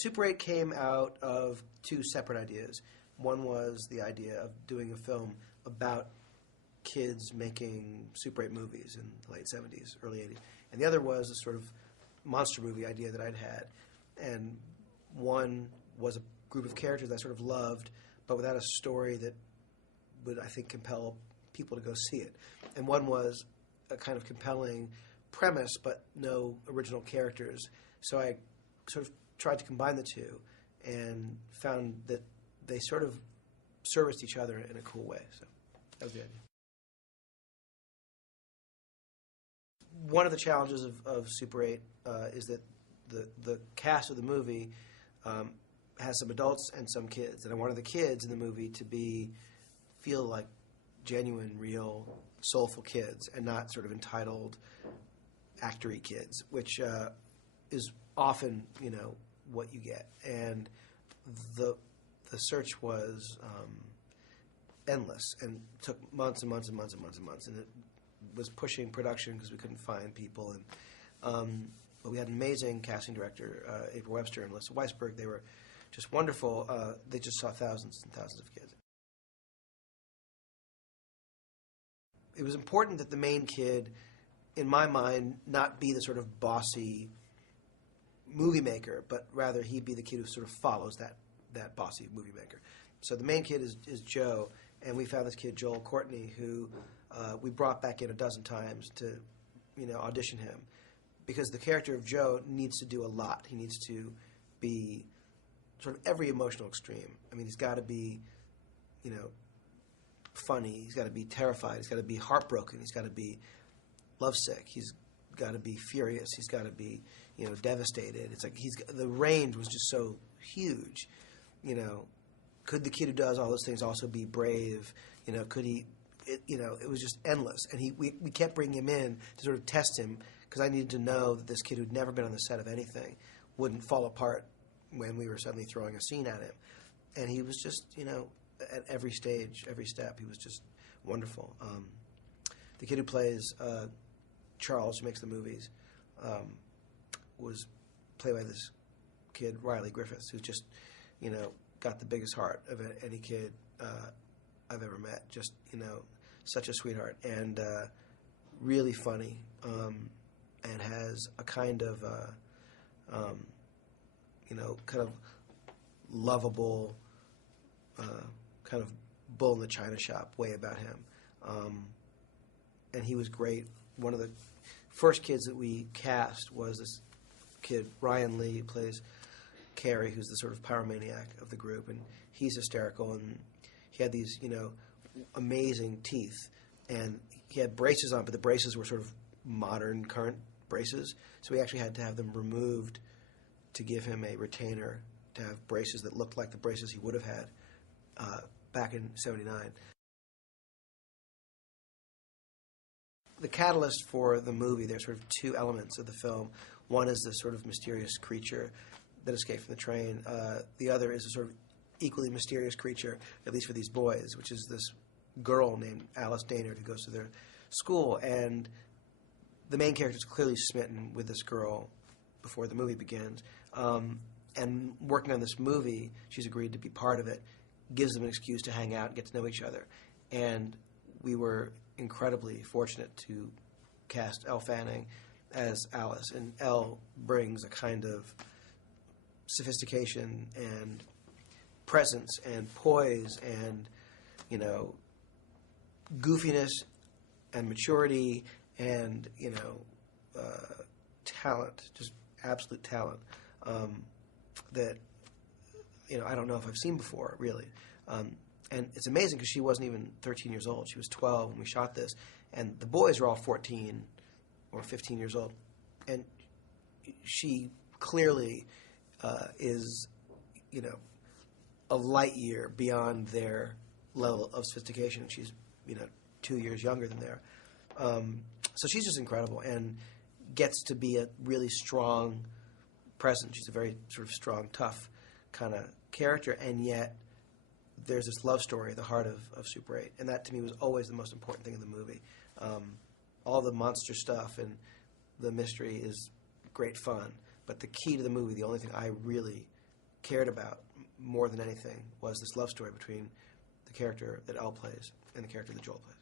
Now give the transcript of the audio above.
Super 8 came out of two separate ideas. One was the idea of doing a film about kids making Super 8 movies in the late 70s, early 80s. And the other was a sort of monster movie idea that I'd had. And one was a group of characters that I sort of loved, but without a story that would, I think, compel people to go see it. And one was a kind of compelling premise, but no original characters. So I sort of tried to combine the two and found that they sort of serviced each other in a cool way. So that was the idea. One of the challenges of Super 8 is that the cast of the movie has some adults and some kids. And I wanted the kids in the movie to feel like genuine, real, soulful kids and not sort of entitled, actory kids, which is often, what you get. And the search was endless and took months and months and months and months and months. And it was pushing production because we couldn't find people. And but we had an amazing casting director, April Webster and Melissa Weisberg. They were just wonderful. They just saw thousands and thousands of kids. It was important that the main kid, in my mind, not be the sort of bossy movie maker, but rather he be the kid who sort of follows that bossy movie maker. So the main kid is Joe, and we found this kid, Joel Courtney, who we brought back in a dozen times to, audition him. Because the character of Joe needs to do a lot. He needs to be sort of every emotional extreme. I mean, he's got to be, funny. He's got to be terrified. He's got to be heartbroken. He's got to be lovesick. He's got to be furious. He's got to be, devastated. It's like the range was just so huge. Could the kid who does all those things also be brave? Could he? It was just endless. And we kept bringing him in to sort of test him because I needed to know that this kid who'd never been on the set of anything wouldn't fall apart when we were suddenly throwing a scene at him. And he was just, at every stage, every step, he was just wonderful. The kid who plays Charles, who makes the movies, was played by this kid, Riley Griffiths, who's just, got the biggest heart of any kid I've ever met. Just, such a sweetheart and really funny and has a kind of, kind of lovable, kind of bull in the china shop way about him. And he was great. One of the first kids that we cast was this kid, Ryan Lee, who plays Carrie, who's the sort of pyromaniac of the group, and he's hysterical, and he had these, amazing teeth, and he had braces on, but the braces were sort of modern, current braces, so we actually had to have them removed to give him a retainer to have braces that looked like the braces he would have had back in '79. The catalyst for the movie, there's sort of two elements of the film. One is this sort of mysterious creature that escaped from the train. The other is a sort of equally mysterious creature, at least for these boys, which is this girl named Alice Daynard who goes to their school. And the main character is clearly smitten with this girl before the movie begins. And working on this movie, she's agreed to be part of it, gives them an excuse to hang out and get to know each other. And we were incredibly fortunate to cast Elle Fanning as Alice. And Elle brings a kind of sophistication and presence and poise and, goofiness and maturity and, talent, just absolute talent that, I don't know if I've seen before, really. And it's amazing because she wasn't even 13 years old. She was 12 when we shot this. And the boys are all 14 or 15 years old. And she clearly is, a light year beyond their level of sophistication. She's, 2 years younger than they're. So she's just incredible and gets to be a really strong presence. She's a very sort of strong, tough kind of character, and yet there's this love story at the heart of Super 8, and that to me was always the most important thing in the movie. All the monster stuff and the mystery is great fun, but the key to the movie, the only thing I really cared about more than anything was this love story between the character that Elle plays and the character that Joel plays.